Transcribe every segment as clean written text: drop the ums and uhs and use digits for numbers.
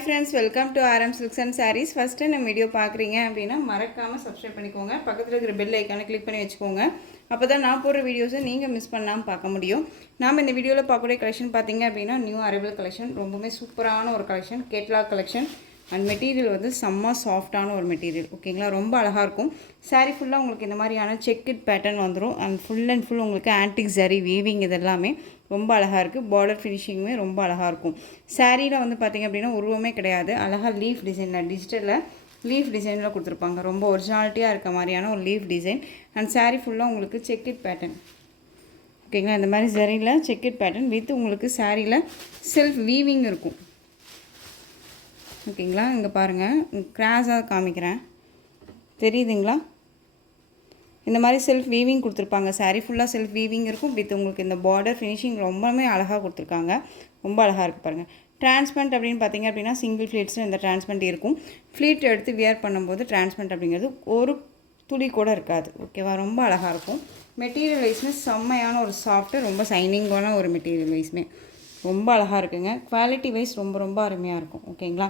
Hi friends, welcome to RM Silks and Sarees. First நம்ம video பார்க்குறீங்க அப்படின்னா மறக்காமல் சப்ஸ்கிரைப் பண்ணிக்கோங்க. பக்கத்தில் இருக்கிற பெல் ஐக்கானை கிளிக் பண்ணி வச்சுக்கோங்க. அப்போ தான் நான் போடுற வீடியோஸை நீங்கள் மிஸ் பண்ணாமல் பார்க்க முடியும். நாம் இந்த வீடியோவில் பார்க்கக்கூடிய கலெக்ஷன் பார்த்தீங்க அப்படின்னா நியூ அரைவல் கலெக்ஷன். ரொம்பவே சூப்பரான ஒரு collection, catalogue collection. And material வந்து செம்ம சாஃப்டான ஒரு மெட்டீரியல், ஓகேங்களா. ரொம்ப அழகாக இருக்கும். சாரீ ஃபுல்லாக உங்களுக்கு இந்த மாதிரியான செக்கிட் பேட்டர்ன் வந்துடும். அண்ட் ஃபுல் அண்ட் ஃபுல் உங்களுக்கு ஆன்டிக் ஜரி வீவிங் இது எல்லாமே ரொம்ப அழகாக இருக்குது. பார்டர் ஃபினிஷிங்குமே ரொம்ப அழகாக இருக்கும். சாரியில் வந்து பார்த்திங்க அப்படின்னா உருவமே கிடையாது. அழகாக லீஃப் டிசைனில் டிஜிட்டலில் லீஃப் டிசைனில் கொடுத்துருப்பாங்க. ரொம்ப ஒரிஜினாலிட்டியாக இருக்க மாதிரியான ஒரு லீஃப் டிசைன். அண்ட் சாரீ ஃபுல்லாக உங்களுக்கு செக்கிட் பேட்டர்ன், ஓகேங்களா. இந்த மாதிரி ஜரியில் செக்கிட் பேட்டர்ன் வித் உங்களுக்கு சாரியில் செல்ஃப் வீவிங் இருக்கும், ஓகேங்களா. இங்கே பாருங்கள், கிராஸாக காமிக்கிறேன், தெரியுதுங்களா. இந்த மாதிரி செல்ஃப் வீவிங் கொடுத்துருப்பாங்க. சாரீ ஃபுல்லாக செல்ஃப் வீவிங் இருக்கும் வித் உங்களுக்கு இந்த பார்டர் ஃபினிஷிங் ரொம்பவே அழகாக கொடுத்துருக்காங்க. ரொம்ப அழகாக இருக்குது பாருங்கள். டிரான்ஸ்பரண்ட் அப்படின்னு பார்த்தீங்க அப்படின்னா சிங்கிள் ஃப்ளீட்ஸில் இந்த டிரான்ஸ்பரண்ட் இருக்கும். ஃப்ளீட் எடுத்து வியர் பண்ணும்போது டிரான்ஸ்பரண்ட் அப்படிங்கிறது ஒரு துளி கூட இருக்காது, ஓகேவா. ரொம்ப அழகாக இருக்கும். மெட்டீரியல் வைஸ்மே செம்மையான ஒரு சாஃப்ட்டு, ரொம்ப சைனிங்கான ஒரு மெட்டீரியல் வைஸ்மே ரொம்ப அழகாக இருக்குங்க. குவாலிட்டி வைஸ் ரொம்ப ரொம்ப அருமையாக இருக்கும், ஓகேங்களா.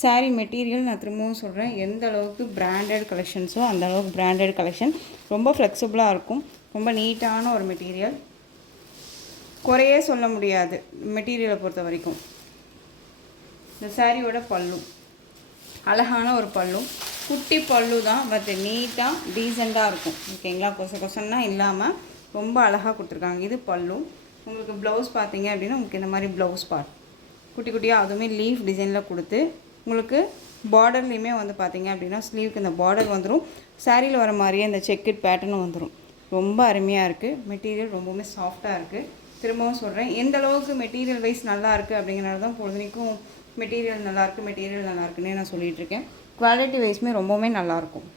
சாரீ மெட்டீரியல் நான் திரும்பவும் சொல்கிறேன், எந்த அளவுக்கு பிராண்டட் கலெக்ஷன்ஸோ அந்த அளவுக்கு பிராண்டட் கலெக்ஷன். ரொம்ப ஃப்ளெக்சிபிளாக இருக்கும். ரொம்ப நீட்டான ஒரு மெட்டீரியல், குறையே சொல்ல முடியாது மெட்டீரியலை பொறுத்த வரைக்கும். இந்த சாரியோட பல்லு அழகான ஒரு பல்லு, குட்டி பல்லு தான், பட் நீட்டாக டீசெண்டாக இருக்கும், ஓகேங்களா. கொசன்னா இல்லாமல் ரொம்ப அழகாக கொடுத்துருக்காங்க. இது பல்லு. உங்களுக்கு ப்ளவுஸ் பார்த்தீங்க அப்படின்னா உங்களுக்கு இந்த மாதிரி ப்ளவுஸ் பார்ட் குட்டி குட்டியாக அதுவுமே லீஃப் டிசைனில் கொடுத்து உங்களுக்கு பார்டர்லேயுமே வந்து பார்த்தீங்க அப்படின்னா ஸ்லீவுக்கு இந்த பார்டர் வந்துடும். சாரியில் வர மாதிரியே இந்த செக்கிட் பேட்டர்னும் வந்துடும். ரொம்ப அருமையாக இருக்குது. மெட்டீரியல் ரொம்பவுமே சாஃப்டாக இருக்குது. திரும்பவும் சொல்கிறேன், எந்த அளவுக்கு மெட்டீரியல் வைஸ் நல்லா இருக்குது அப்படிங்கிறனால தான் பொழுதுனைக்கும் மெட்டீரியல் நல்லாயிருக்குன்னே நான் சொல்லிகிட்ருக்கேன். குவாலிட்டி வைஸ்மே ரொம்பவுமே நல்லாயிருக்கும்.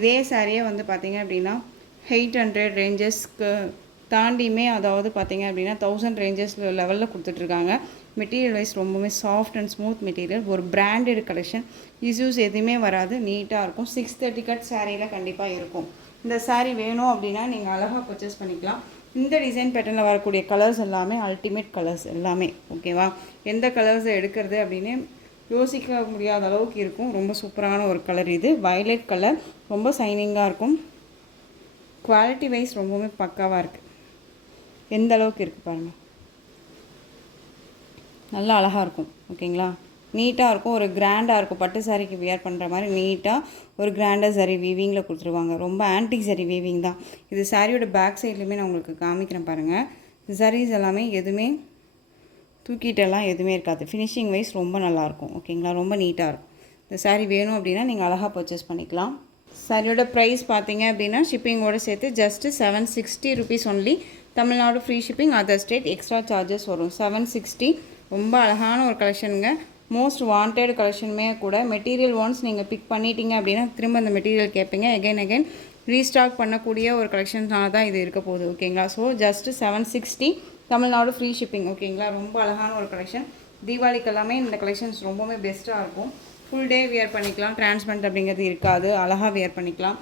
இதே சாரியே வந்து பார்த்தீங்க அப்படின்னா 800 ரேஞ்சஸ்க்கு தாண்டியுமே, அதாவது பார்த்திங்க அப்படின்னா 1000 ரேஞ்சஸ் லெவலில் கொடுத்துட்ருக்காங்க. மெட்டீரியல் வைஸ் ரொம்பவே சாஃப்ட் அண்ட் ஸ்மூத் மெட்டீரியல். ஒரு பிராண்டட் கலெக்ஷன், இஷ்யூஸ் எதுவுமே வராது, நீட்டாக இருக்கும். 630 கட் சாரியில் கண்டிப்பாக இருக்கும். இந்த சாரீ வேணும் அப்படின்னா நீங்கள் அழகாக பர்ச்சேஸ் பண்ணிக்கலாம். இந்த டிசைன் பேட்டர்னில் வரக்கூடிய கலர்ஸ் எல்லாமே அல்டிமேட் கலர்ஸ் எல்லாமே, ஓகேவா. எந்த கலர்ஸை எடுக்கிறது அப்படின்னு யோசிக்க முடியாத அளவுக்கு இருக்கும். ரொம்ப சூப்பரான ஒரு கலர் இது. வயலட் கலர், ரொம்ப சைனிங்காக இருக்கும். குவாலிட்டி வைஸ் ரொம்பவுமே பக்காவாக இருக்குது. எந்த அளவுக்கு இருக்குது பாருங்கள், நல்லா அழகாக இருக்கும், ஓகேங்களா. நீட்டாக இருக்கும், ஒரு கிராண்டாக இருக்கும். பட்டு சாரிக்கு வியர் பண்ணுற மாதிரி நீட்டாக ஒரு கிராண்டாக சரி வீவிங்கில் கொடுத்துருவாங்க. ரொம்ப ஆன்டிக் சரி வீவிங் தான் இது. சாரியோட பேக் சைட்லேயுமே நான் உங்களுக்கு காமிக்கிறேன் பாருங்கள். சாரீஸ் எல்லாமே எதுவுமே தூக்கிட்டெல்லாம் எதுவுமே இருக்காது. ஃபினிஷிங் வைஸ் ரொம்ப நல்லாயிருக்கும், ஓகேங்களா. ரொம்ப நீட்டாக இருக்கும். இந்த சாரீ வேணும் அப்படின்னா நீங்கள் அழகாக பர்ச்சேஸ் பண்ணிக்கலாம். சாரியோட ப்ரைஸ் பார்த்தீங்க அப்படின்னா ஷிப்பிங்கோடு சேர்த்து just 760 rupees only. Tamil Nadu free shipping, other state extra charges வரும். 760. ரொம்ப அழகான ஒரு கலெக்ஷனுங்க. மோஸ்ட் வாண்டட் கலெக்ஷனுமே கூட. மெட்டீரியல் ஒன்ஸ் நீங்கள் பிக் பண்ணிட்டீங்க அப்படின்னா திரும்ப அந்த மெட்டீரியல் கேட்பீங்க. எகைன் ரீஸ்டாக் பண்ணக்கூடிய ஒரு கலெக்ஷன்ஸாக தான் இது இருக்க போகுது, ஓகேங்களா. So just 760, Tamil Nadu free shipping, ஓகேங்களா. ரொம்ப அழகான ஒரு கலெக்ஷன். தீபாவளிக்கு எல்லாமே இந்த கலெக்ஷன்ஸ் ரொம்பவே பெஸ்ட்டாக இருக்கும். ஃபுல் டே வியர் பண்ணிக்கலாம். டிரான்ஸ்பரண்ட் அப்படிங்கிறது இருக்காது, அழகாக வியர் பண்ணிக்கலாம்.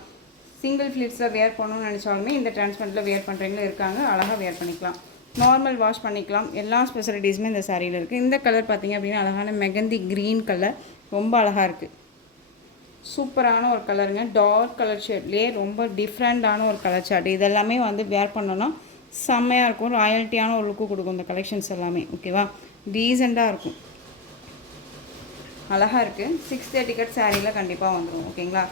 சிங்கிள் ஃப்ளீட்ஸில் வியர் பண்ணணும்னு நினச்சாலுமே இந்த டிரான்ஸ்பரண்ட்டில் வியர் பண்ணுறவங்களும் இருக்காங்க, அழகாக வியர் பண்ணிக்கலாம். நார்மல் வாஷ் பண்ணிக்கலாம். எல்லா ஸ்பெசிலிட்டிஸுமே இந்த சாரியில் இருக்குது. இந்த கலர் பார்த்திங்க அப்படின்னா அழகான மெகந்தி க்ரீன் கலர், ரொம்ப அழகாக இருக்குது. சூப்பரான ஒரு கலருங்க. டார்க் கலர் ஷேட்லேயே ரொம்ப டிஃப்ரெண்ட்டான ஒரு கலர் ஷார்ட். இதெல்லாமே வந்து வியர் பண்ணோன்னா செம்மையாக இருக்கும். ராயல்ட்டியான ஒரு லுக்கு கொடுக்கும் இந்த கலெக்ஷன்ஸ் எல்லாமே, ஓகேவா. டீசெண்டாக இருக்கும், அழகாக இருக்குது. 630 கட் சாரியில் கண்டிப்பாக வந்துடும், ஓகேங்களா.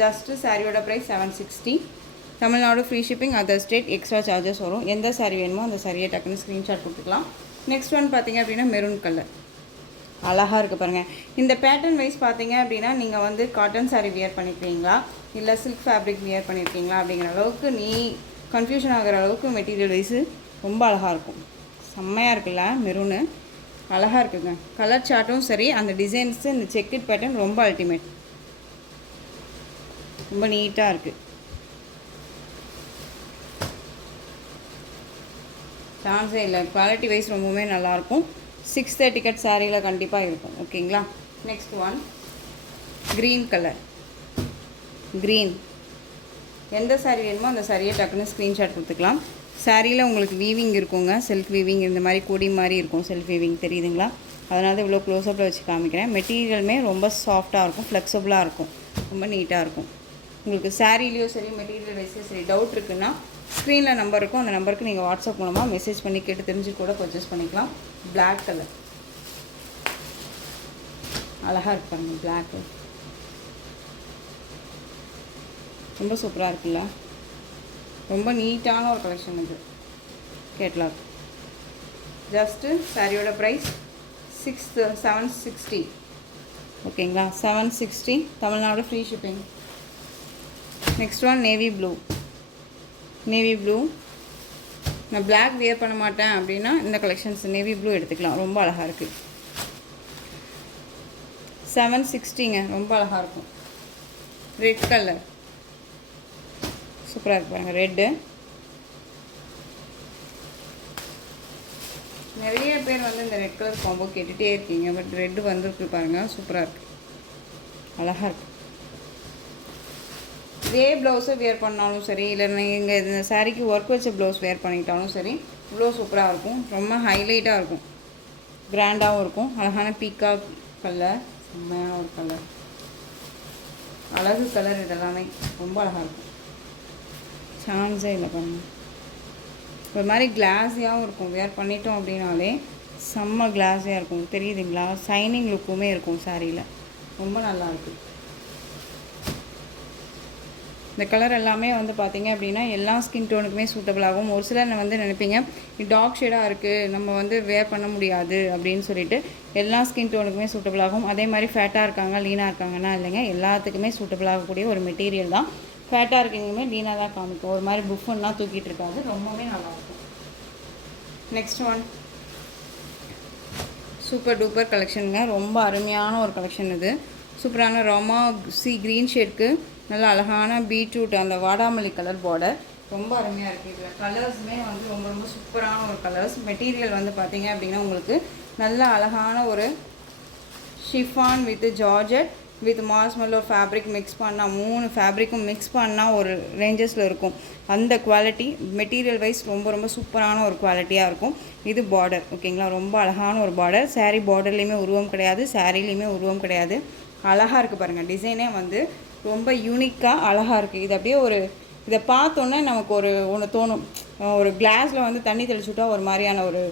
ஜஸ்ட்டு சாரியோட price 760. Tamil Nadu free shipping, other state extra charges வரும். எந்த சாரி வேணுமோ அந்த சாரியை டக்குன்னு ஸ்க்ரீன்ஷாட் கொடுத்துக்கலாம். நெக்ஸ்ட் ஒன் பார்த்திங்க அப்படின்னா மெரூன் கலர், அழகாக இருக்குது பாருங்கள். இந்த பேட்டர்ன் வைஸ் பார்த்தீங்க அப்படின்னா நீங்கள் வந்து காட்டன் சாரீ வியர் பண்ணியிருக்கீங்களா இல்லை சில்க் ஃபேப்ரிக் வியர் பண்ணியிருக்கீங்களா அப்படிங்கிற அளவுக்கு கன்ஃபியூஷன் ஆகிற அளவுக்கு மெட்டீரியல் வைஸு ரொம்ப அழகாக இருக்கும். செம்மையாக இருக்குல்ல மெரூனு, அழகாக இருக்குங்க. கலர் சார்ட்டும் சரி, அந்த டிசைன்ஸு, இந்த செக்கிட் பேட்டர்ன் ரொம்ப அல்டிமேட், ரொம்ப நீட்டாக இருக்குது. சான்ஸே இல்லை. குவாலிட்டி வைஸ் ரொம்பவுமே நல்லாயிருக்கும். 630 கட் சாரியில் கண்டிப்பாக இருக்கும், ஓகேங்களா. Next one green colour. Green எந்த சாரீ வேணுமோ அந்த சாரியை டக்குன்னு ஸ்க்ரீன்ஷாட் கொடுத்துக்கலாம். சாரியில் உங்களுக்கு வீவிங் இருக்குங்க, செல்ஃப் வீவிங் இந்த மாதிரி கொடி மாதிரி இருக்கும். செல்ஃப் வீவிங் தெரியுதுங்களா, அதனால தான் இவ்வளோ க்ளோஸ்அப்பில் வச்சு காமிக்கிறேன். மெட்டீரியலுமே ரொம்ப சாஃப்டாக இருக்கும், ஃப்ளெக்சிபிளாக இருக்கும், ரொம்ப நீட்டாக இருக்கும். உங்களுக்கு சாரீலேயும் சரி மெட்டீரியல் வைஸையும் சரி டவுட் இருக்குன்னா ஸ்க்ரீனில் நம்பர் இருக்கும், அந்த நம்பருக்கு நீங்கள் வாட்ஸ்அப் மூலமாக மெசேஜ் பண்ணி கேட்டு தெரிஞ்சு கூட பர்ச்சேஸ் பண்ணிக்கலாம். பிளாக் கலர் அழகாக இருக்கு பாருங்கள், பிளாக்கு ரொம்ப சூப்பராக இருக்குல்ல, ரொம்ப நீட்டான ஒரு கலெக்ஷன் இது. கேட்லாக் ஜஸ்ட்டு சாரியோட ப்ரைஸ் 760 ஓகேங்களா, 760 Tamil Nadu free shipping. Next one navy blue. Navy blue நான் பிளாக் வியர் பண்ண மாட்டேன் அப்படின்னா இந்த கலெக்ஷன்ஸ் நேவி ப்ளூ எடுத்துக்கலாம், ரொம்ப அழகாக இருக்குது. 760ங்க, ரொம்ப அழகாக இருக்கும். ரெட் கலர் சூப்பராக இருக்கு பாருங்கள், ரெட்டு. நிறைய பேர் வந்து இந்த ரெட் கலர் காம்போ கேட்டுகிட்டே இருக்கீங்க, பட் ரெட்டு வந்துருக்கு பாருங்கள், சூப்பராக இருக்குது, அழகாக இருக்குது. இதே ப்ளவுஸை வேர் பண்ணாலும் சரி, இல்லை நீங்கள் இந்த சாரீக்கு ஒர்க் வச்ச ப்ளவுஸ் வேர் பண்ணிக்கிட்டாலும் சரி, இவ்வளோ சூப்பராக இருக்கும், ரொம்ப ஹைலைட்டாக இருக்கும், கிராண்டாகவும் இருக்கும். அழகான பீகாக் கலர், செம்மையான ஒரு கலர், அழகு கலர், இதெல்லாமே ரொம்ப அழகாக இருக்கும், சான்ஸே இல்லை பாருங்கள். ஒரு மாதிரி கிளாஸியாகவும் இருக்கும், வேர் பண்ணிட்டோம் அப்படின்னாலே செம்ம கிளாஸியாக இருக்கும், தெரியுதுங்களா? ஷைனிங் லுக்குமே இருக்கும் சாரியில், ரொம்ப நல்லாயிருக்கு. இந்த கலர் எல்லாமே வந்து பார்த்திங்க அப்படின்னா எல்லா ஸ்கின் டோனுக்குமே சூட்டபிள் ஆகும். ஒரு சிலர் வந்து நினைப்பீங்க டார்க் ஷேடாக இருக்குது, நம்ம வந்து வேர் பண்ண முடியாது அப்படின்னு சொல்லிட்டு, எல்லா ஸ்கின் டோனுக்குமே சூட்டபிள் ஆகும். அதே மாதிரி ஃபேட்டாக இருக்காங்க, லீனாக இருக்காங்கன்னா இல்லைங்க, எல்லாத்துக்குமே சூட்டபிள் ஆகக்கூடிய ஒரு மெட்டீரியல் தான். ஃபேட்டாக இருக்கீங்களுமே லீனாக தான் காமிக்கும், ஒரு மாதிரி புஃபன்லாம் தூக்கிட்டு இருக்காது, ரொம்பவே நல்லாயிருக்கும். நெக்ஸ்ட் ஒன் சூப்பர் டூப்பர் கலெக்ஷனுங்க, ரொம்ப அருமையான ஒரு கலெக்ஷன் இது. சூப்பரான ராமா க்ரீன் ஷேட்க்கு நல்ல அழகான பீட்ரூட் அந்த வாடாமல்லி கலர் பார்டர், ரொம்ப அருமையாக இருக்குது. இதில் கலர்ஸுமே வந்து ரொம்ப ரொம்ப சூப்பரான ஒரு கலர்ஸ். மெட்டீரியல் வந்து பார்த்திங்க அப்படின்னா உங்களுக்கு நல்ல அழகான ஒரு chiffon with georgette with marshmallow fabric mix பண்ணால், 3 ஃபேப்ரிக்கும் மிக்ஸ் பண்ணால் ஒரு ரேஞ்சஸில் இருக்கும். அந்த குவாலிட்டி மெட்டீரியல் வைஸ் ரொம்ப ரொம்ப சூப்பரான ஒரு குவாலிட்டியாக இருக்கும். இது பார்டர் ஓகேங்களா, ரொம்ப அழகான ஒரு பார்டர். சாரீ பார்டர்லேயுமே உருவம் கிடையாது, சாரீலேயுமே உருவம் கிடையாது, அழகாக இருக்குது பாருங்கள். டிசைனே வந்து ரொம்ப யூனிக்காக அழகாக இருக்குது. இது அப்படியே ஒரு இதை பார்த்தோன்னே நமக்கு ஒன்று தோணும், ஒரு கிளாஸில் வந்து தண்ணி தெளிச்சு விட்டால் ஒரு மாதிரியான ஒரு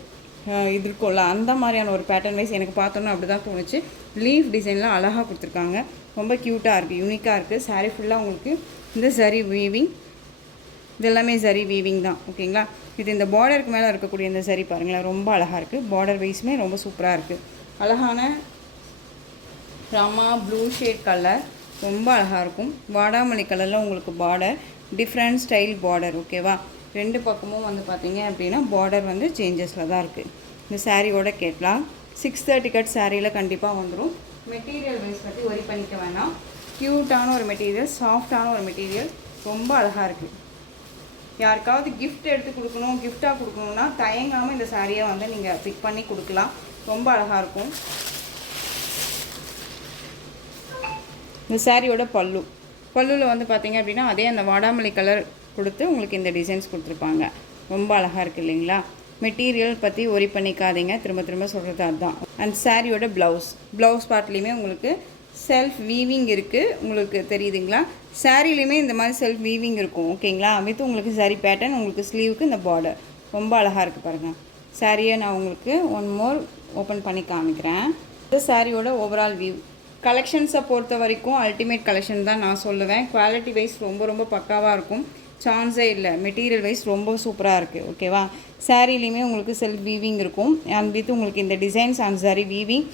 இது இருக்கும்ல, அந்த மாதிரியான ஒரு பேட்டர்ன் வைஸ் எனக்கு பார்த்தோன்னே அப்படி தான் தோணுச்சு. லீஃப் டிசைன்லாம் அழகாக கொடுத்துருக்காங்க, ரொம்ப க்யூட்டாக இருக்குது, யூனிக்காக இருக்குது. சாரீ ஃபுல்லாக உங்களுக்கு இந்த சரி வீவிங், இது எல்லாமே சரி வீவிங் தான் ஓகேங்களா. இது இந்த பார்டருக்கு மேலே இருக்கக்கூடிய இந்த சரி பாருங்களேன், ரொம்ப அழகாக இருக்குது. பார்டர் வைஸுமே ரொம்ப சூப்பராக இருக்குது. அழகான ராமா ப்ளூ ஷேட் கலர், ரொம்ப அழகாக இருக்கும். வாடாமல்லி கலரில் உங்களுக்கு பார்டர், டிஃப்ரெண்ட் ஸ்டைல் பார்டர் ஓகேவா. ரெண்டு பக்கமும் வந்து பார்த்திங்க அப்படின்னா பார்டர் வந்து சேஞ்சஸில் தான் இருக்குது. இந்த சாரியோட கேட்லாம் 630 கட் சாரியில் கண்டிப்பாக வந்துடும். மெட்டீரியல் வைஸ் பற்றி ஒரி பண்ணிக்க வேணாம், க்யூட்டான ஒரு மெட்டீரியல், சாஃப்டான ஒரு மெட்டீரியல், ரொம்ப அழகாக இருக்குது. யாருக்காவது கிஃப்ட் எடுத்து கொடுக்கணும், கிஃப்டாக கொடுக்கணுன்னா தயங்காமல் இந்த சாரியை வந்து நீங்கள் பிக் பண்ணி கொடுக்கலாம், ரொம்ப அழகாக இருக்கும். இந்த சாரியோட பல்லுவில் வந்து பார்த்திங்க அப்படின்னா அதே அந்த வாடாமல்லி கலர் கொடுத்து உங்களுக்கு இந்த டிசைன்ஸ் கொடுத்துருப்பாங்க, ரொம்ப அழகாக இருக்குது இல்லைங்களா. மெட்டீரியல் பற்றி ஒரி பண்ணிக்காதீங்க, திரும்ப திரும்ப சொல்கிறது அதுதான். அண்ட் சாரியோட ப்ளவுஸ் பார்ட்லேயுமே உங்களுக்கு செல்ஃப் வீவிங் இருக்குது, உங்களுக்கு தெரியுதுங்களா. சாரிலையுமே இந்த மாதிரி செல்ஃப் வீவிங் இருக்கும் ஓகேங்களா. வித் உங்களுக்கு சாரி பேட்டர்ன், உங்களுக்கு ஸ்லீவுக்கு இந்த பார்டர் ரொம்ப அழகாக இருக்குது பாருங்கள். சாரியை நான் உங்களுக்கு ஒன் மோர் ஓப்பன் பண்ணி காமிக்கிறேன். இந்த சாரியோட ஓவரால் வியூ. கலெக்ஷன்ஸை பொறுத்த வரைக்கும் அல்டிமேட் கலெக்ஷன் தான் நான் சொல்லுவேன். குவாலிட்டி வைஸ் ரொம்ப ரொம்ப பக்காவாக இருக்கும், சான்ஸே இல்லை. மெட்டீரியல் வைஸ் ரொம்ப சூப்பராக இருக்குது ஓகேவா. சாரிலையுமே உங்களுக்கு செல்ஃப் வீவிங் இருக்கும், அண்ட் வித் உங்களுக்கு இந்த designs and sorry weaving.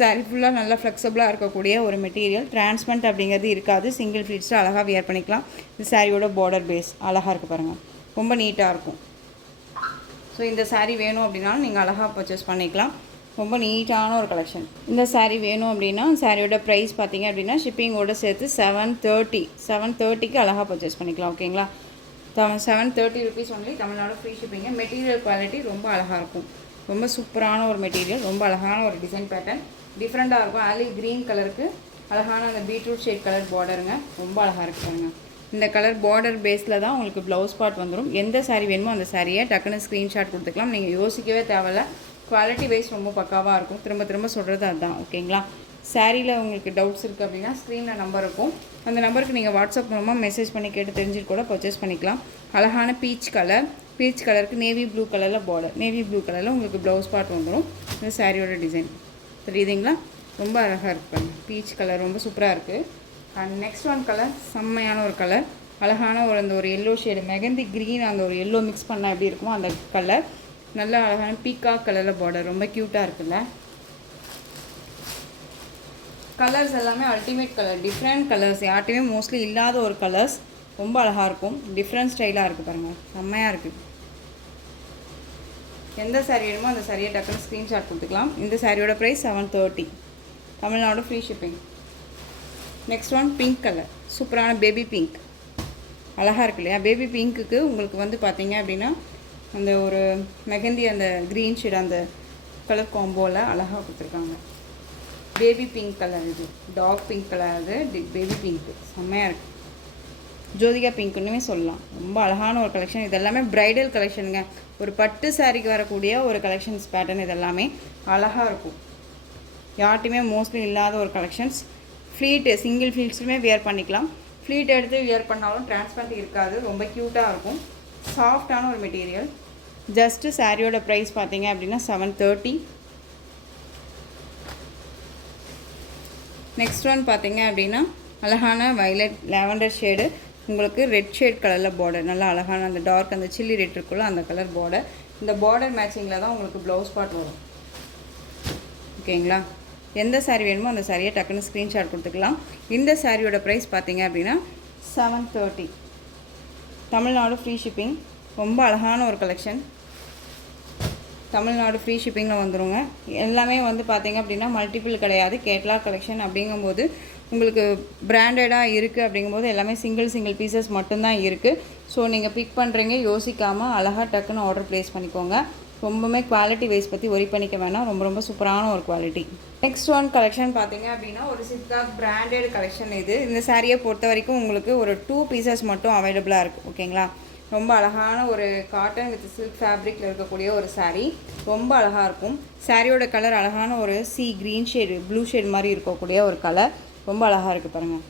Sorry ஃபுல்லாக நல்லா ஃப்ளெக்சிபிளாக இருக்கக்கூடிய ஒரு மெட்டீரியல், டிரான்ஸ்பரண்ட் அப்படிங்கிறது இருக்காது, சிங்கிள் ஃப்ளீட்ஸில் அழகாக வியர் பண்ணிக்கலாம். இந்த சாரியோட பார்டர் பேஸ் அழகாக இருக்குது பாருங்கள், ரொம்ப நீட்டாக இருக்கும். ஸோ இந்த சாரீ வேணும் அப்படின்னாலும் நீங்கள் அழகாக பர்ச்சேஸ் பண்ணிக்கலாம், ரொம்ப நீட்டான ஒரு கலெக்ஷன். இந்த சாரீ வேணும் அப்படின்னா சாரியோட ப்ரைஸ் பார்த்தீங்க அப்படின்னா ஷிப்பிங்கோடு சேர்த்து 730க்கு அழகாக பர்ச்சேஸ் பண்ணிக்கலாம் ஓகேங்களா. 730 ருபீஸ் ஒன்லி, தமிழ்நாடு ஃப்ரீ ஷிப்பிங்க. மெட்டீரியல் குவாலிட்டி ரொம்ப அழகாக இருக்கும், ரொம்ப சூப்பரான ஒரு மெட்டீரியல், ரொம்ப அழகான ஒரு டிசைன் பேட்டர்ன், டிஃப்ரெண்ட்டாக இருக்கும். ஆலிவ் க்ரீன் கலருக்கு அழகான அந்த பீட்ரூட் ஷேட் கலர் பார்டருங்க, ரொம்ப அழகாக இருக்குங்க. இந்த கலர் பார்டர் பேஸில் தான் உங்களுக்கு ப்ளவுஸ் பார்ட் வந்துடும். எந்த சாரீ வேணுமோ அந்த சாரியை டக்குன்னு ஸ்க்ரீன்ஷாட் கொடுத்துக்கலாம், நீங்கள் யோசிக்கவே தேவையில்ல. குவாலிட்டி வைஸ் ரொம்ப பக்காவாக இருக்கும். திரும்ப திரும்ப சொல்கிறது அதுதான். ஓகேங்களா? சாரியில் உங்களுக்கு டவுட்ஸ் இருக்குது அப்படின்னா ஸ்க்ரீனில் நம்பர் இருக்கும். அந்த நம்பருக்கு நீங்கள் வாட்ஸ்அப் மூலமாக மெசேஜ் பண்ணி கேட்டு தெரிஞ்சுட்டு கூட பர்ச்சேஸ் பண்ணிக்கலாம். அழகான பீச் கலருக்கு நேவி ப்ளூ கலரில் பார்டர், நேவி ப்ளூ கலரில் உங்களுக்கு ப்ளவுஸ் பார்ட் வந்துடும். இது சாரியோட டிசைன் தெரியுதுங்களா? ரொம்ப அழகாக இருக்குது. பீச் கலர் ரொம்ப சூப்பராக இருக்குது. அண்ட் நெக்ஸ்ட் ஒன் கலர் செம்மையான ஒரு கலர், அழகான ஒரு அந்த ஒரு எல்லோ ஷேடு, மெகந்தி க்ரீன் அந்த ஒரு எல்லோ மிக்ஸ் பண்ணால் எப்படி இருக்குமோ அந்த கலர். நல்ல அழகான பீகாக் கலரில் பார்டர், ரொம்ப க்யூட்டாக இருக்குல்ல. கலர்ஸ் எல்லாமே அல்டிமேட் கலர், டிஃப்ரெண்ட் கலர்ஸ், யார்ட்டையுமே மோஸ்ட்லி இல்லாத ஒரு கலர்ஸ். ரொம்ப அழகாக இருக்கும், டிஃப்ரெண்ட் ஸ்டைலாக இருக்குது பாருங்கள், செம்மையாக இருக்குது. எந்த சாரீ வேணுமோ அந்த சாரியை டக்குன்னு ஸ்க்ரீன்ஷாட் கொடுத்துக்கலாம். இந்த சாரியோட price 730, Tamil Nadu free shipping. Next one pink colour, சூப்பரான பேபி பிங்க், அழகாக இருக்கு இல்லையா? பேபி பிங்க்குக்கு உங்களுக்கு வந்து பார்த்தீங்க அப்படின்னா அந்த ஒரு மெகந்தி அந்த க்ரீன் ஷேட் அந்த கலர் காம்போவில் அழகாக கொடுத்துருக்காங்க. பேபி பிங்க் கலர், இது டார்க் பிங்க் கலர், அது பேபி பிங்க்கு செம்மையாக இருக்குது. ஜோதிகா பிங்க்குன்னுமே சொல்லலாம். ரொம்ப அழகான ஒரு கலெக்ஷன். இது எல்லாமே ப்ரைடல் கலெக்ஷனுங்க. ஒரு பட்டு சாரிக்கு வரக்கூடிய ஒரு கலெக்ஷன்ஸ் பேட்டர்ன். இது எல்லாமே அழகாக இருக்கும், யார்ட்டையுமே மோஸ்ட்லி இல்லாத ஒரு கலெக்ஷன்ஸ். ஃப்ளீட்டு சிங்கிள் ஃப்ளீட்ஸுமே வியர் பண்ணிக்கலாம். ஃப்ளீட் எடுத்து வியர் பண்ணாலும் டிரான்ஸ்பரண்ட் இருக்காது, ரொம்ப க்யூட்டாக இருக்கும். சாஃப்டான ஒரு மெட்டீரியல். ஜஸ்ட்டு சாரியோட ப்ரைஸ் பார்த்தீங்க அப்படின்னா 730. நெக்ஸ்ட் ஒன் பார்த்தீங்க அப்படின்னா அழகான வைலட் லாவெண்டர் ஷேடு, உங்களுக்கு ரெட் ஷேட் கலரில் பார்டர், நல்லா அழகான அந்த டார்க் அந்த சில்லி ரெட் இருக்குள்ள அந்த கலர் பார்டர். இந்த பார்டர் மேட்சிங்கில் தான் உங்களுக்கு ப்ளவுஸ் பார்ட் வரும். ஓகேங்களா? எந்த சாரீ வேணுமோ அந்த சாரியை டக்குன்னு ஸ்க்ரீன்ஷாட் கொடுத்துக்கலாம். இந்த சாரியோட ப்ரைஸ் பார்த்தீங்க அப்படின்னா 730, தமிழ்நாடு ஃப்ரீ ஷிப்பிங். ரொம்ப அழகான ஒரு கலெக்ஷன், தமிழ்நாடு ஃப்ரீ ஷிப்பிங்கில் வந்துடுங்க. எல்லாமே வந்து பார்த்தீங்க அப்படின்னா மல்டிபிள் கிடையாது, கேட்லாக் கலெக்ஷன் அப்படிங்கும்போது உங்களுக்கு பிராண்டடாக இருக்குது. அப்படிங்கும்போது எல்லாமே சிங்கிள் பீசஸ் மட்டும்தான் இருக்குது. ஸோ நீங்கள் பிக் பண்ணுறீங்க, யோசிக்காமல் அழகாக டக்குன்னு ஆர்டர் ப்ளேஸ் பண்ணிக்கோங்க. ரொம்பவுமே குவாலிட்டி வைஸ் பற்றி ஒரி பண்ணிக்க வேணாம், ரொம்ப சூப்பரான ஒரு குவாலிட்டி. நெக்ஸ்ட் ஒன் கலெக்ஷன் பார்த்தீங்க அப்படின்னா ஒரு சித்தார்த் பிராண்டட் கலெக்ஷன். இது இந்த சாரியை பொறுத்த வரைக்கும் உங்களுக்கு ஒரு 2 பீசஸ் மட்டும் அவைலபிளாக இருக்குது. ஓகேங்களா? ரொம்ப அழகான ஒரு காட்டன் வித் சில்க் ஃபேப்ரிக்கில் இருக்கக்கூடிய ஒரு சாரீ, ரொம்ப அழகாக இருக்கும். சாரியோட கலர் அழகான ஒரு க்ரீன் ஷேடு ப்ளூ ஷேட் மாதிரி இருக்கக்கூடிய ஒரு கலர், ரொம்ப அழகாக இருக்குது பாருங்கள்,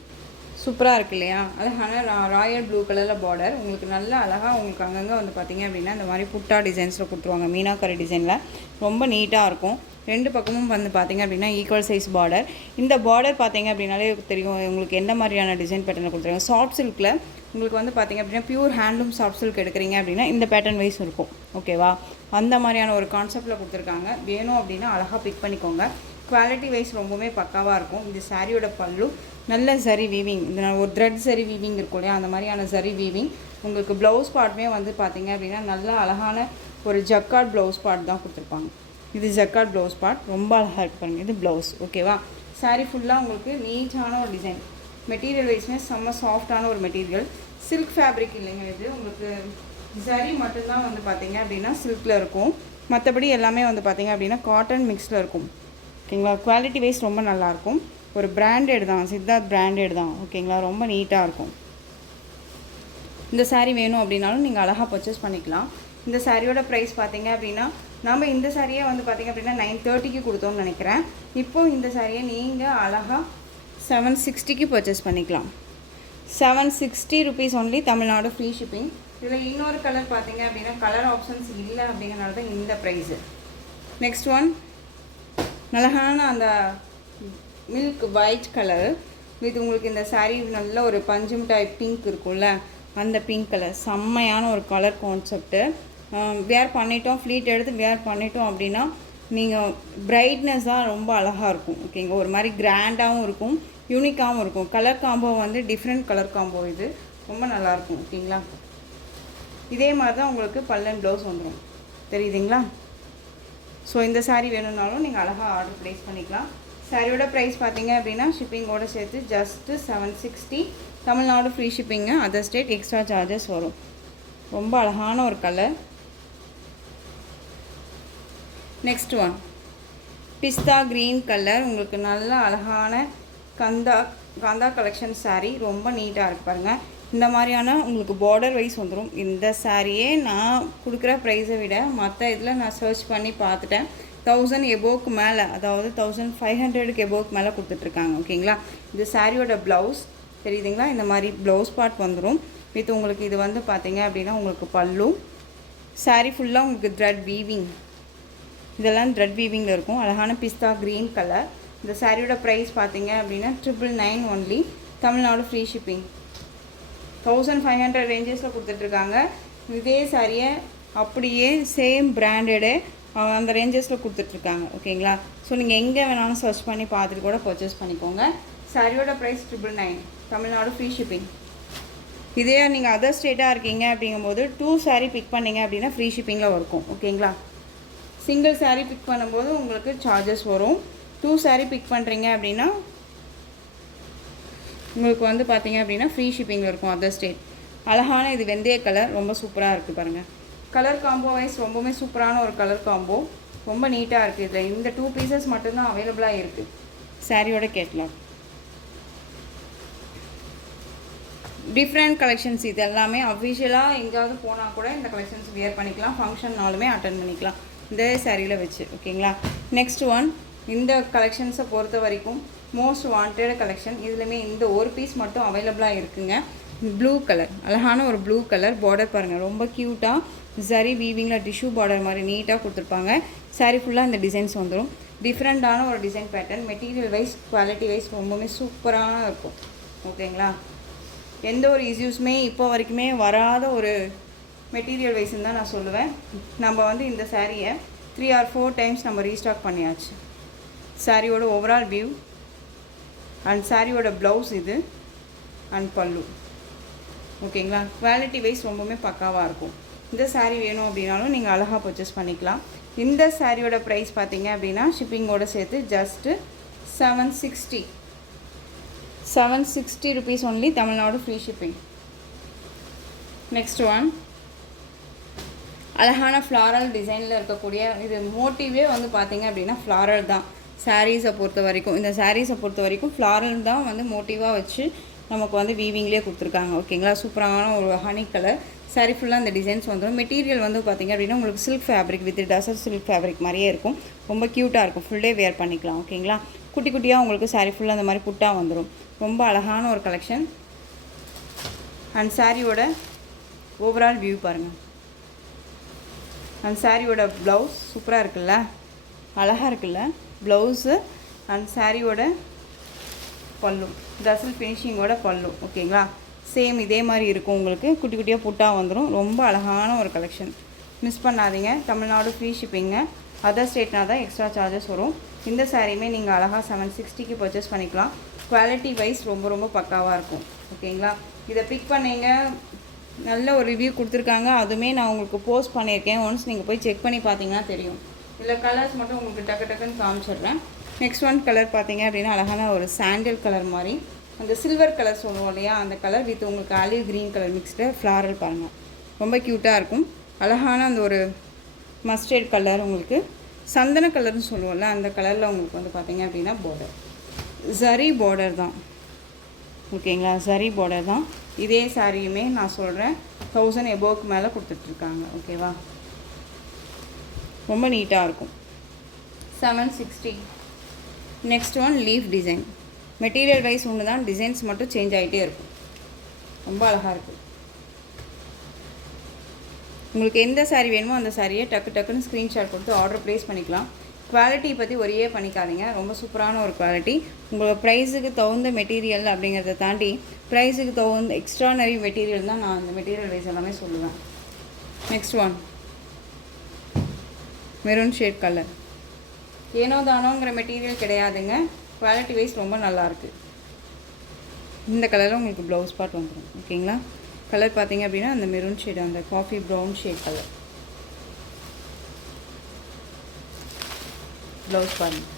சூப்பராக இருக்குது இல்லையா? அழகான ராயல் ப்ளூ கலரில் பார்டர், உங்களுக்கு நல்ல அழகாக உங்களுக்கு அங்கங்கே வந்து பார்த்திங்க அப்படின்னா இந்த மாதிரி புட்டா டிசைன்ஸில் கொடுத்துருவாங்க, மீனாக்கரி டிசைனில். ரொம்ப நீட்டாக இருக்கும். 2 பக்கமும் வந்து பார்த்திங்க அப்படின்னா ஈக்குவல் சைஸ் பார்டர். இந்த பார்டர் பார்த்திங்க அப்படின்னாலே தெரியும் உங்களுக்கு எந்த மாதிரியான டிசைன் பேட்டர்னில் கொடுத்துருவாங்க. சாஃப்ட் சில்கில் உங்களுக்கு வந்து பார்த்திங்க அப்படின்னா பியூர் ஹேண்ட்லூம் சாஃப்ட் சில்க் எடுக்கிறீங்க அப்படின்னா இந்த பேட்டர்ன் வைஸ் இருக்கும். ஓகேவா? அந்த மாதிரியான ஒரு கான்செப்டில் கொடுத்துருக்காங்க. வேணும் அப்படின்னா அழகாக பிக் பண்ணிக்கோங்க. குவாலிட்டி வைஸ் ரொம்பவே பக்காவாக இருக்கும். இந்த சாரியோட பல்லு நல்ல சரி வீவிங், இந்த ஒரு த்ரெட் சரி வீவிங் இருக்கும் இல்லையா, அந்த மாதிரியான சரி வீவிங். உங்களுக்கு ப்ளவுஸ் பார்ட்டுமே வந்து பார்த்திங்க அப்படின்னா நல்ல அழகான ஒரு ஜக்கார்ட் ப்ளவுஸ் பார்ட் தான் கொடுத்துருப்பாங்க. இது ஜக்கார்ட் ப்ளவுஸ் பார்ட், ரொம்ப அழகாக இருக்குது பாருங்கள். இது ப்ளவுஸ். ஓகேவா? சாரீ ஃபுல்லாக உங்களுக்கு நீட்டான ஒரு டிசைன். மெட்டீரியல் வைஸ்மே செம்ம சாஃப்டான ஒரு மெட்டீரியல். சில்க் ஃபேப்ரிக் இல்லைங்க, இது உங்களுக்கு சரி மட்டும்தான் வந்து பார்த்திங்க அப்படின்னா சில்கில் இருக்கும். மற்றபடி எல்லாமே வந்து பார்த்திங்க அப்படின்னா காட்டன் மிக்ஸில் இருக்கும். ஓகேங்களா? குவாலிட்டி வைஸ் ரொம்ப நல்லாயிருக்கும். ஒரு பிராண்டட் தான், சித்தார்த் பிராண்டட் தான். ஓகேங்களா? ரொம்ப நீட்டாக இருக்கும். இந்த சாரீ வேணும் அப்படின்னாலும் நீங்கள் அழகாக பர்ச்சேஸ் பண்ணிக்கலாம். இந்த சாரியோட ப்ரைஸ் பார்த்தீங்க அப்படின்னா நம்ம இந்த சாரியை வந்து பார்த்திங்க அப்படின்னா 930க்கு கொடுத்தோம்னு நினைக்கிறேன். இப்போது இந்த சாரியை நீங்கள் அழகாக 760க்கு பர்ச்சேஸ் பண்ணிக்கலாம். 760 rupees only, Tamil Nadu free shipping. இதில் இன்னொரு கலர் பார்த்தீங்க அப்படின்னா கலர் ஆப்ஷன்ஸ் இல்லை அப்படிங்கிறனால தான் இந்த ப்ரைஸு. நெக்ஸ்ட் ஒன் அழகான அந்த மில்க் ஒயிட் கலர் வித் உங்களுக்கு இந்த சாரீ நல்ல ஒரு பஞ்சு மிட்டாய் பிங்க் இருக்கும்ல, அந்த பிங்க் கலர் செம்மையான ஒரு கலர் கான்செப்ட்டு. வேர் பண்ணிட்டோம், ஃப்ளீட் எடுத்து வேர் பண்ணிட்டோம் அப்படின்னா நீங்கள் பிரைட்னஸாக ரொம்ப அழகாக இருக்கும். ஓகேங்க? ஒரு மாதிரி கிராண்டாகவும் இருக்கும், யூனிக்காகவும் இருக்கும். கலர் காம்போ வந்து டிஃப்ரெண்ட் கலர் காம்போ, இது ரொம்ப நல்லாயிருக்கும். ஓகேங்களா? இதே மாதிரி தான் உங்களுக்கு பல்லன் ப்ளவுஸ் வந்துடும். தெரியுதுங்களா? ஸோ இந்த சாரீ வேணும்னாலும் நீங்கள் அழகாக ஆர்டர் ப்ளேஸ் பண்ணிக்கலாம். சாரியோட ப்ரைஸ் பார்த்தீங்க அப்படின்னா ஷிப்பிங்கோடு சேர்த்து just 760, Tamil Nadu free shipping, other state extra charges வரும். ரொம்ப அழகான ஒரு கலர். நெக்ஸ்ட் ஒன் பிஸ்தா க்ரீன் கலர், உங்களுக்கு நல்ல அழகான காந்தா கலெக்ஷன் சாரீ, ரொம்ப நீட்டாக இருக்கு பாருங்கள். இந்த மாதிரியான உங்களுக்கு பார்டர் வைஸ் வந்துடும். இந்த சாரியே நான் கொடுக்குற ப்ரைஸை விட மற்ற இதில் நான் சர்ச் பண்ணி பார்த்துட்டேன், 1000 எபோவுக்கு மேலே, அதாவது 1500க்கு எபோவுக்கு மேலே கொடுத்துட்ருக்காங்க. ஓகேங்களா. இது சாரியோட ப்ளவுஸ் தெரியுதுங்களா. இந்த மாதிரி ப்ளவுஸ் பார்ட் வந்துடும். வித் உங்களுக்கு இது வந்து பார்த்தீங்க அப்படின்னா உங்களுக்கு பல்லு. சாரீ ஃபுல்லாக உங்களுக்கு த்ரெட் வீவிங், இதெல்லாம் த்ரெட் வீவிங்கில் இருக்கும். அழகான பிஸ்தா க்ரீன் கலர். இந்த சாரியோட ப்ரைஸ் பார்த்தீங்க அப்படின்னா 999 ஒன்லி. Tamil Nadu free shipping. 1500 ரேஞ்சஸில் கொடுத்துட்ருக்காங்க. இதே சாரியை அப்படியே சேம் பிராண்டடு அந்த ரேஞ்சஸில் கொடுத்துட்ருக்காங்க. ஓகேங்களா. ஸோ நீங்கள் எங்கே வேணாலும் சர்ச் பண்ணி பார்த்துட்டு கூட பர்ச்சேஸ் பண்ணிக்கோங்க. சாரியோட ப்ரைஸ் 999, தமிழ்நாடு ஃப்ரீ ஷிப்பிங். இதே நீங்கள் அதர் ஸ்டேட்டாக இருக்கீங்க அப்படிங்கும்போது 2 சாரீ பிக் பண்ணிங்க அப்படின்னா ஃப்ரீ ஷிப்பிங்கில் இருக்கும். ஓகேங்களா. சிங்கிள் சாரீ பிக் பண்ணும்போது உங்களுக்கு சார்ஜஸ் வரும். 2 சாரீ பிக் பண்ணுறீங்க அப்படின்னா உங்களுக்கு வந்து பார்த்தீங்க அப்படின்னா ஃப்ரீ ஷிப்பிங்கில் இருக்கும் அதர் ஸ்டேட். அழகான இது வெந்தய கலர், ரொம்ப சூப்பராக இருக்குது பாருங்கள். கலர் காம்போ வைஸ் ரொம்பவுமே சூப்பரான ஒரு கலர் காம்போ, ரொம்ப நீட்டாக இருக்குது. இதில் இந்த 2 பீசஸ் மட்டும்தான் அவைலபிளாக இருக்குது சாரியோட கேட்லாக். டிஃப்ரெண்ட் கலெக்ஷன்ஸ் இது எல்லாமே. அஃபிஷியலாக எங்கேயாவது போனால் கூட இந்த கலெக்ஷன்ஸ் வியர் பண்ணிக்கலாம், ஃபங்க்ஷன்னாலுமே அட்டன் பண்ணிக்கலாம் இந்த சாரியில் வச்சு. ஓகேங்களா. நெக்ஸ்ட் ஒன், இந்த கலெக்ஷன்ஸை பொறுத்த வரைக்கும் மோஸ்ட் வாண்டட் கலெக்ஷன். இதுலையுமே இந்த ஒரு பீஸ் மட்டும் அவைலபிளாக இருக்குங்க. ப்ளூ கலர், அழகான ஒரு ப்ளூ கலர் பார்டர் பாருங்கள், ரொம்ப க்யூட்டாக சரி வீவிங்கில் டிஷ்யூ பார்டர் மாதிரி நீட்டாக கொடுத்துருப்பாங்க. சாரீ ஃபுல்லாக இந்த டிசைன்ஸ் வந்துடும். டிஃப்ரெண்ட்டான ஒரு design pattern. Material wise quality wise ரொம்பவுமே சூப்பரான இருக்கும். ஓகேங்களா. எந்த ஒரு இஷ்யூஸுமே இப்போ வரைக்குமே வராத ஒரு மெட்டீரியல் வைஸ்ன்னு தான் நான் சொல்லுவேன். நம்ம வந்து இந்த சாரியை 3 or 4 டைம்ஸ் நம்ம ரீஸ்டாக் பண்ணியாச்சு. சாரியோட ஓவரால் வியூ அண்ட் சாரியோட ப்ளவுஸ் இது அண்ட் பல்லு. ஓகேங்களா. குவாலிட்டி வைஸ் ரொம்பவுமே பக்காவாக இருக்கும். இந்த சாரீ வேணும் அப்படின்னாலும் நீங்கள் அழகாக பர்ச்சேஸ் பண்ணிக்கலாம். இந்த சாரியோட ப்ரைஸ் பார்த்தீங்க அப்படின்னா ஷிப்பிங்கோடு சேர்த்து just 760 rupees only, Tamil Nadu free shipping. Next one, அழகான ஃப்ளாரல் டிசைனில் இருக்கக்கூடிய இது மோட்டிவே வந்து பார்த்தீங்க அப்படின்னா ஃப்ளாரல் தான். சாரீஸை பொறுத்த வரைக்கும், இந்த சாரீஸை பொறுத்த வரைக்கும் ஃப்ளாரல் தான் வந்து மோட்டிவாக வச்சு நமக்கு வந்து வீவிங்லேயே கொடுத்துருக்காங்க. ஓகேங்களா. சூப்பரான ஒரு ஹனி கலர். சாரீ ஃபுல்லாக அந்த டிசைன்ஸ் வந்துடும். மெட்டீரியல் வந்து பார்த்திங்க அப்படின்னா உங்களுக்கு silk fabric with tussar silk fabric மாதிரியே இருக்கும். ரொம்ப க்யூட்டாக இருக்கும். ஃபுல் டே வேர் பண்ணிக்கலாம். ஓகேங்களா. குட்டி குட்டியாக உங்களுக்கு சாரீ ஃபுல்லாக அந்த மாதிரி புட்டாக வந்துடும். ரொம்ப அழகான ஒரு கலெக்ஷன். அண்ட் சாரியோட ஓவரால் வியூ பாருங்கள். அண்ட் சாரியோட ப்ளவுஸ் சூப்பராக இருக்குல்ல, அழகாக இருக்குல்ல ப்ளவுஸு. அண்ட் சாரியோட பல்லு டசல் ஃபினிஷிங்கோட பல்லு. ஓகேங்களா. சேம் இதே மாதிரி இருக்கும். உங்களுக்கு குட்டி குட்டியாக புட்டாக வந்துடும். ரொம்ப அழகான ஒரு கலெக்ஷன். மிஸ் பண்ணாதீங்க. தமிழ்நாடு ஃப்ரீ ஷிப்பிங்க. அதர் ஸ்டேட்னா தான் எக்ஸ்ட்ரா சார்ஜஸ் வரும். இந்த சாரியுமே நீங்கள் அழகாக 760க்கு பர்ச்சேஸ் பண்ணிக்கலாம். குவாலிட்டி வைஸ் ரொம்ப ரொம்ப பக்காவாக இருக்கும். ஓகேங்களா. இதை பிக் பண்ணிங்க, நல்ல ஒரு ரிவ்யூ கொடுத்துருக்காங்க. அதுவுமே நான் உங்களுக்கு போஸ்ட் பண்ணியிருக்கேன். ஒன்ஸ் நீங்கள் போய் செக் பண்ணி பார்த்தீங்கன்னா தெரியும். இல்லை கலர்ஸ் மட்டும் உங்களுக்கு டக்குன்னு காமிச்சிடுறேன். நெக்ஸ்ட் ஒன் கலர் பார்த்தீங்க அப்படின்னா அழகான ஒரு சாண்டில் கலர் மாதிரி, அந்த சில்வர் கலர் சொல்லுவோம் இல்லையா, அந்த கலர் வித் உங்களுக்கு olive green colour mixed floral பாருங்கள். ரொம்ப க்யூட்டாக இருக்கும். அழகான அந்த ஒரு மஸ்டர்ட் கலர், உங்களுக்கு சந்தன கலர்னு சொல்லுவோம்ல, அந்த கலரில் உங்களுக்கு வந்து பார்த்தீங்க அப்படின்னா பார்டர் சரி பார்டர் தான். ஓகேங்களா. சரி பார்டர் தான். இதே சாரியுமே நான் சொல்கிறேன் 1000 எபோவுக்கு மேலே கொடுத்துட்ருக்காங்க. ஓகேவா. ரொம்ப நீட்டாக இருக்கும். 760. Next one leaf design. Material wise ஒன்று தான், டிசைன்ஸ் மட்டும் சேஞ்ச் ஆகிட்டே இருக்கும். ரொம்ப அழகாக இருக்குது. உங்களுக்கு எந்த சாரீ வேணுமோ அந்த சாரியை டக்குன்னு ஸ்க்ரீன்ஷாட் கொடுத்து ஆர்டர் ப்ளேஸ் பண்ணிக்கலாம். குவாலிட்டி பற்றி ஒரே பண்ணிக்காதீங்க. ரொம்ப சூப்பரான ஒரு குவாலிட்டி. உங்களோட ப்ரைஸுக்கு தகுந்த மெட்டீரியல் அப்படிங்கிறத தாண்டி ப்ரைஸுக்கு தகுந்த எக்ஸ்ட்ரானரி மெட்டீரியல் தான் நான் அந்த மெட்டீரியல் வைஸ் எல்லாமே சொல்லுவேன். Next one maroon shade colour. ஏனோ தானோங்கிற மெட்டீரியல் கிடையாதுங்க. குவாலிட்டி வைஸ் ரொம்ப நல்லாயிருக்கு. இந்த கலரில் உங்களுக்கு ப்ளவுஸ் பார்ட் வந்துடும். ஓகேங்களா. கலர் பார்த்தீங்க அப்படின்னா அந்த மெரூன் ஷேட், அந்த coffee brown shade colour. Blouse பாருங்கள்.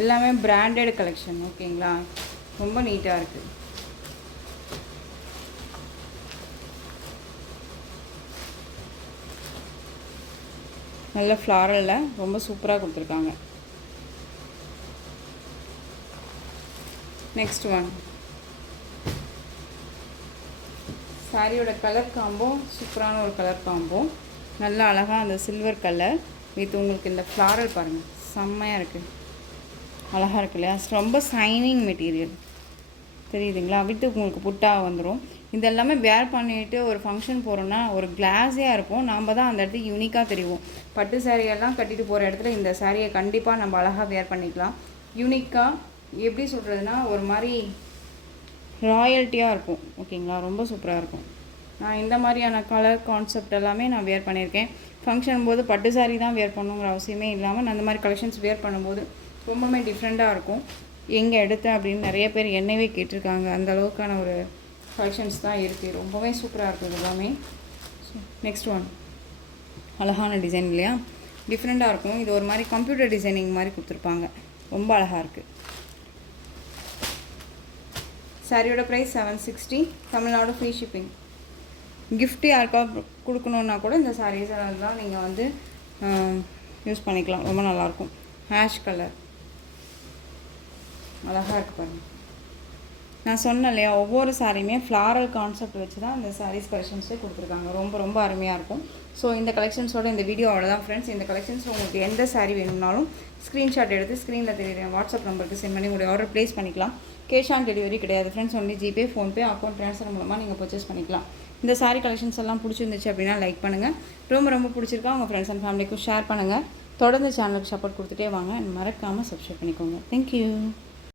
எல்லாமே பிராண்டட் கலெக்ஷன். ஓகேங்களா. ரொம்ப நீட்டாக இருக்குது. நல்ல ஃப்ளாரலில் ரொம்ப சூப்பராக கொடுத்துருக்காங்க. நெக்ஸ்ட் ஒன் சாரியோட கலர் காம்போ சூப்பரான ஒரு கலர் காம்போ. நல்லா அழகாக அந்த சில்வர் கலர் வித் உங்களுக்கு இந்த ஃப்ளாரல் பாருங்கள், செம்மையாக இருக்குது, அழகாக இருக்கு இல்லையா? ரொம்ப சைனிங் மெட்டீரியல் தெரியுதுங்களா? வித்து உங்களுக்கு புட்டா வந்துடும். இது எல்லாமே வேர் பண்ணிவிட்டு ஒரு ஃபங்க்ஷன் போகிறோன்னா ஒரு கிளாஸியாக இருக்கும், நாம் தான் அந்த இடத்துக்கு யூனிக்காக தெரியும். பட்டு சாரியெல்லாம் கட்டிட்டு போகிற இடத்துல இந்த சாரியை கண்டிப்பாக நம்ம அழகாக வேர் பண்ணிக்கலாம். யூனிக்காக எப்படி சொல்கிறதுனா ஒரு மாதிரி ராயல்ட்டியாக இருக்கும். ஓகேங்களா? ரொம்ப சூப்பராக இருக்கும். நான் இந்த மாதிரியான கலர் கான்செப்ட் எல்லாமே நான் வேர் பண்ணியிருக்கேன். ஃபங்க்ஷன் போது பட்டு சாரி தான் வேர் பண்ணுங்கிற அவசியமே இல்லாமல் நான் அந்த மாதிரி கலெக்ஷன்ஸ் வேர் பண்ணும்போது ரொம்பவுமே டிஃப்ரெண்ட்டாக இருக்கும். எங்கே எடுத்தேன் அப்படின்னு நிறைய பேர் என்னவே கேட்டிருக்காங்க. அந்த அளவுக்கான ஒரு கலெக்ஷன்ஸ் தான் இருக்குது. ரொம்பவே சூப்பராக இருக்குது எல்லாமே. நெக்ஸ்ட் ஒன் அழகான டிசைன் இல்லையா? டிஃப்ரெண்ட்டாக இருக்கும். இது ஒரு மாதிரி கம்ப்யூட்டர் டிசைனிங் மாதிரி கொடுத்துருப்பாங்க. ரொம்ப அழகாக இருக்குது. சாரியோட price 760. Tamil Nadu free shipping. Gift யாருக்கா கொடுக்கணுன்னா கூட இந்த சாரீஸ் தான் நீங்கள் வந்து யூஸ் பண்ணிக்கலாம். ரொம்ப நல்லாயிருக்கும். ஹேஷ் கலர் அழகாக இருக்குது பாருங்கள். நான் சொன்னேன் இல்லையா, ஒவ்வொரு சாரியுமே ஃப்ளாரல் கான்செப்ட் வச்சு தான் இந்த சாரீஸ் கலெக்ஷன்ஸே கொடுத்துருக்காங்க. ரொம்ப ரொம்ப அருமையாக இருக்கும். ஸோ இந்த கலெக்ஷன்ஸோட இந்த வீடியோ அவ்வளோதான் ஃப்ரெண்ட்ஸ். இந்த கலெக்ஷன்ஸில் உங்களுக்கு எந்த சாரீ வேணும்னாலும் ஸ்க்ரீன்ஷாட் எடுத்து ஸ்க்ரீனில் தெரியுற வாட்ஸ்அப் நம்பருக்கு சென்ட் பண்ணி உங்களுடைய ஆர்டர் ப்ளேஸ் பண்ணிக்கலாம். கேஷ் ஆன் டெலிவரி கிடையாது friends. Only GPay, PhonePe, account transfer மூலமாக நீங்கள் பர்ச்சேஸ் பண்ணிக்கலாம். இந்த சாரீ கலெக்ஷன்ஸ் எல்லாம் பிடிச்சிருந்துச்சு அப்படின்னா லைக் பண்ணுங்கள். ரொம்ப ரொம்ப பிடிச்சிருக்கா உங்கள் ஃப்ரெண்ட்ஸ் அண்ட் ஃபேமிலிக்கும் ஷேர் பண்ணுங்கள். தொடர்ந்து சேனலுக்கு சப்போர்ட் கொடுத்துட்டே வாங்க. மறக்காமல் சப்ஸ்கிரைப் பண்ணிக்கோங்க. தேங்க்யூ.